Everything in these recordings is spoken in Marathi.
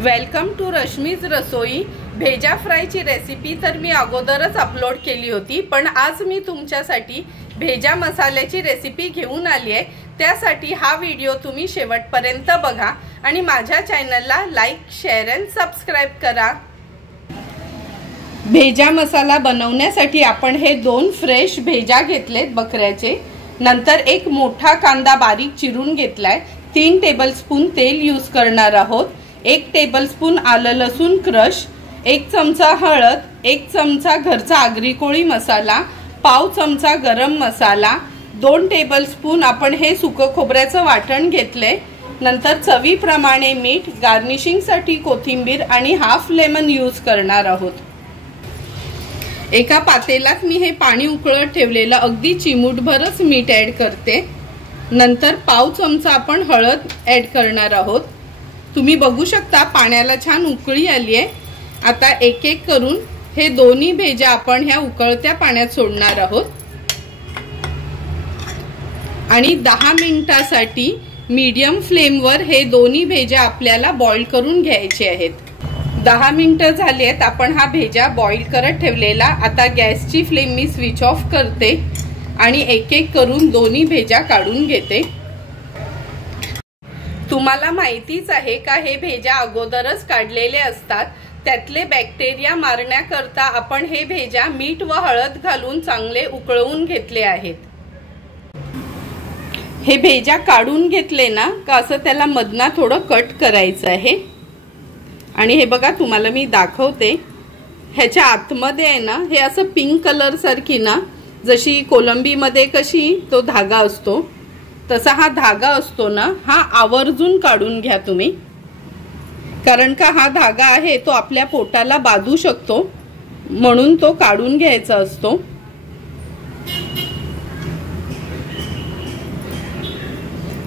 वेलकम टू रश्मीज रसोई। भेजा फ्रायची रेसिपी तर मी अगोदरच अपलोड केली होती, पण आज मी तुमच्यासाठी भेजा मसाल्याची रेसिपी घेऊन आली आहे। त्यासाठी हा व्हिडिओ तुम्ही शेवटपर्यंत बघा आणि माझ्या चॅनलला लाईक, शेअर आणि सबस्क्राइब करा। भेजा मसाला बनवण्यासाठी आपण हे 2 फ्रेश भेजा घेतलेत बकऱ्याचे। नंतर एक मोठा कांदा बारीक चिरून घेतलाय। 3 टेबलस्पून तेल यूज करणार आहोत। 1 टेबलस्पून आलं लसूण क्रश, 1 चमचा हळद, 1 चमचा घरचा आगरी कोळी मसाला, पाव चमचा गरम मसाला, 2 टेबलस्पून आपण हे सुकं खोबऱ्याचं वाटण घेतले। नंतर चवीप्रमाणे मीठ, गार्निशिंग साठी कोथिंबीर आणि हाफ लेमन यूज करणार आहोत। एका पातेल्यात मी हे पाणी उकळत ठेवलेलं अगदी चिमूटभरच मीठ ऍड करते। नंतर पाव चमचा आपण हळद ऍड करणार आहोत। तुम्ही बघू शकता पाण्याला छान उकळी आली आहे। आता एक एक करून हे दोन्ही भेजा आपण ह्या उकळत्या पाण्यात सोडणार आहोत आणि 10 मिनिटांसाठी मीडियम फ्लेमवर हे दोन्ही भेजा आपल्याला बॉईल करून घ्यायचे आहेत। 10 मिनिटं झाली आहेत, आपण हा भेजा बॉईल करत ठेवलेला। आता गॅसची फ्लेम मी स्विच ऑफ करते आणि एक एक करून दोन्ही भेजा काढून घेते। तुम्हाला माहितीच आहे का, हे भेजा अगोदरच काढलेले असतात। त्यातले बॅक्टेरिया मारण्याकरता आपण हे भेजा मीठ व हळद घालून चांगले उकळवून घेतले आहेत। हे भेजा काढून घेतले ना का असं त्याला मधना थोडं कट करायचं आहे आणि हे बघा तुम्हाला मी दाखवते। ह्याच्या आतमध्ये आहे ना, हे असं पिंक कलर सारखी ना, जशी कोलंबी मध्ये कशी तो धागा असतो तसा हा धागा असतो ना, हा आवर्जून काढून घ्या तुम्ही, कारण का हा धागा आहे तो आपल्या पोटाला बांधू शकतो, म्हणून तो काढून घ्यायचा असतो।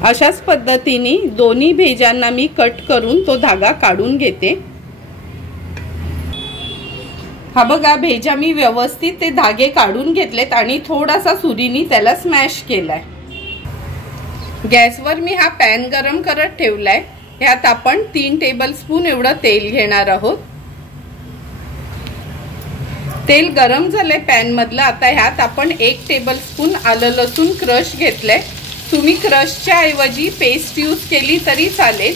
अशाच पद्धतीने दोन्ही भेजांना मी कट करून तो धागा काढून घेते। हा बघा भेजा मी व्यवस्थित ते धागे काढून घेतलेत आणि थोडासा सुरीने त्याला स्मॅश केलाय। गॅसवर मी हा पॅन गरम करत ठेवलाय। ह्यात आपण 3 टेबलस्पून एवढं तेल घेणार आहोत। तेल गरम झाले पॅन मधलं। आता ह्यात आपण 1 टेबलस्पून आलं लसूण क्रश घेतलंय। तुम्ही क्रशच्या ऐवजी पेस्ट यूज केली तरी चालेल।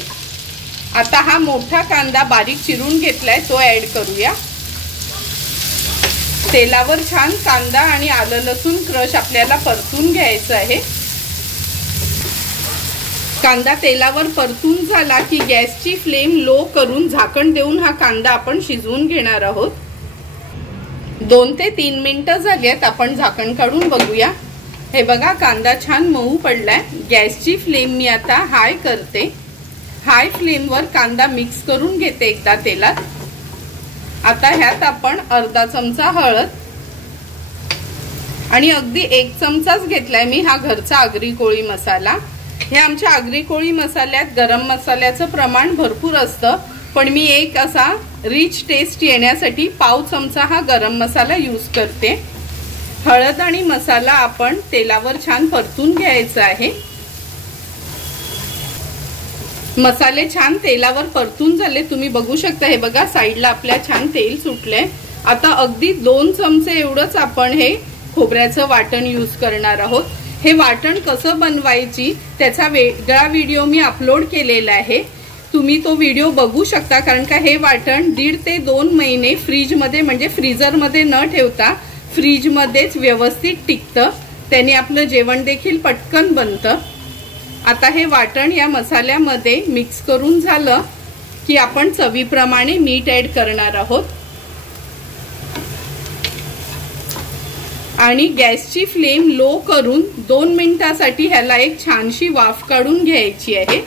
आता हा मोठा कांदा बारीक चिरून घेतलाय तो ऍड करूया। तेलावर छान कांदा आणि आलं लसूण क्रश आपल्याला परतून घ्यायचं आहे। कांदा तेलावर परतून झाला की गॅसची फ्लेम लो करून झाकण देऊन हा कांदा आपण शिजवून घेणार आहोत। 2 ते 3 मिनिटं झाली आहेत, आपण झाकण काढून बघूया। हे बघा कांदा छान मऊ पडलाय। गॅसची फ्लेम मी आता हाय करते। हाय फ्लेमवर कांदा मिक्स करून घेते एकदा तेलात। आता ह्यात आपण अर्धा चमचा हळद आणि अगदी 1 चमचाच घेतलाय मी हा घरचा आगरी कोळी मसाला। हे आमच्या आगरी कोळी मसाल्यात गरम मसाल्याचं प्रमाण भरपूर असतं, पण मी एक असा रिच टेस्ट येण्यासाठी पाव चमचा हा गरम मसाला यूज करते। हळद आणि मसाला आपण तेलावर छान परतून घ्यायचा आहे। मसाले छान तेलावर परतून झाले, तुम्ही बघू शकता। हे बघा साईडला आपल्या छान तेल सुटले। आता अगदी 2 चमचे एवढंच आपण हे खोबऱ्याचं वाटण यूज करणार आहोत। हे वाटण कसं बनवायची त्याचा वेगळा व्हिडिओ मी अपलोड केलेला आहे, तुम्ही तो व्हिडिओ बघू शकता। कारण का हे वाटण 1.5 ते 2 महिने फ्रीज मध्ये म्हणजे फ्रीजर मध्ये न ठेवता फ्रीज मध्येच व्यवस्थित टिकतं। त्याने आपलं जेवण देखील पटकन बनतं। आता हे वाटण या मसाल्यामध्ये मिक्स करून झालं की आपण चवीप्रमाणे मीठ ऍड करणार आहोत आणि गॅसची फ्लेम लो करून 2 मिनिटांसाठी ह्याला एक छानशी वाफ काढून घ्यायची आहे।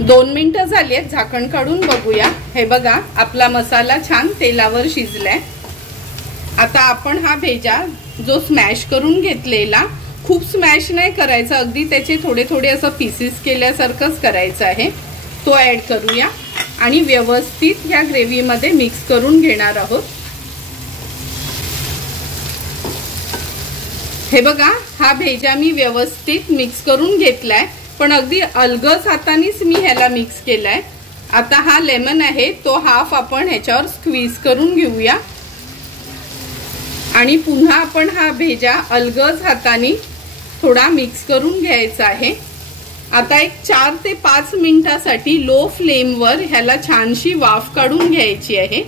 2 मिनिटं झाली आहेत, झाकण काढून बघूया। हे बघा आपला मसाला छान तेलावर शिजलाय। आता आपण हा भेजा जो स्मॅश करून घेतलेला, खूप स्मॅश नाही करायचा, अगदी त्याचे थोडे थोडे असं पीसेस केल्यासारखंच करायचं आहे, तो ऍड करूया आणि व्यवस्थित या ग्रेव्ही मध्ये मिक्स करून घेणार आहोत। हे बघा हा भेजा मी व्यवस्थित मिक्स करून घेतलाय। पण अगदी अलगद हातानेच मी ह्याला मिक्स केलाय। आता हा लेमन आहे तो हाफ आपण ह्याच्यावर स्क्वीज करून घेऊया आणि पुन्हा आपण हा भेजा अलगद हाताने थोडा मिक्स करून घ्यायचा आहे। आता एक 4 ते 5 मिनिटांसाठी लो फ्लेमवर ह्याला छानशी वाफ काढून घ्यायची आहे।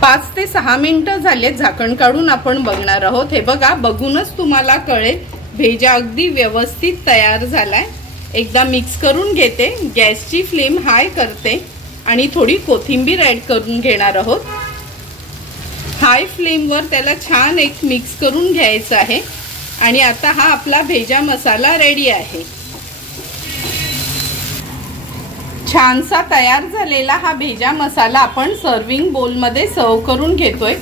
5 ते 6 मिनिटं झाले, झाकण काढून आपण बघणार आहोत। हे बघा, बघूनच तुम्हाला कळेल भेजा अगदी व्यवस्थित तयार झालाय। एकदा मिक्स करून घेते, गॅसची फ्लेम हाय करते आणि थोडी कोथिंबीर ऍड करून घेणार आहोत। हाय फ्लेमवर त्याला छान एक मिक्स करून घ्यायचं आहे आणि आता हा आपला भेजा मसाला रेडी आहे। छानसा तयार झालेला हा भेजा मसाला आपण सर्विंग बोल मध्ये सर्व करून घेतोय।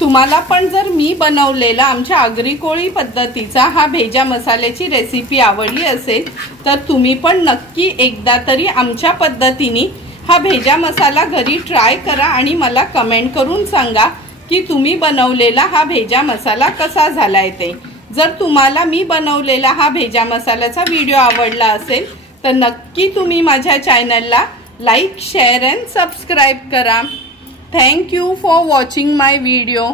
तुम्हाला पण जर मी बनवलेला आमच्या आगरी कोळी पद्धतीचा हा भेजा मसाल्याची रेसिपी आवडली असेल तर तुम्ही पण नक्की एकदा तरी आमच्या पद्धतीने हा भेजा मसाला घरी ट्राय करा आणि मला कमेंट करून सांगा की तुम्ही बनवलेला हा भेजा मसाला कसा झालाय ते। जर तुम्हाला मी बनवलेला हा भेजा मसाल्याचा व्हिडिओ आवडला असेल तर नक्की तुम्ही माझ्या चॅनलला लाईक, शेअर अँड सबस्क्राइब करा। Thank you for watching my video.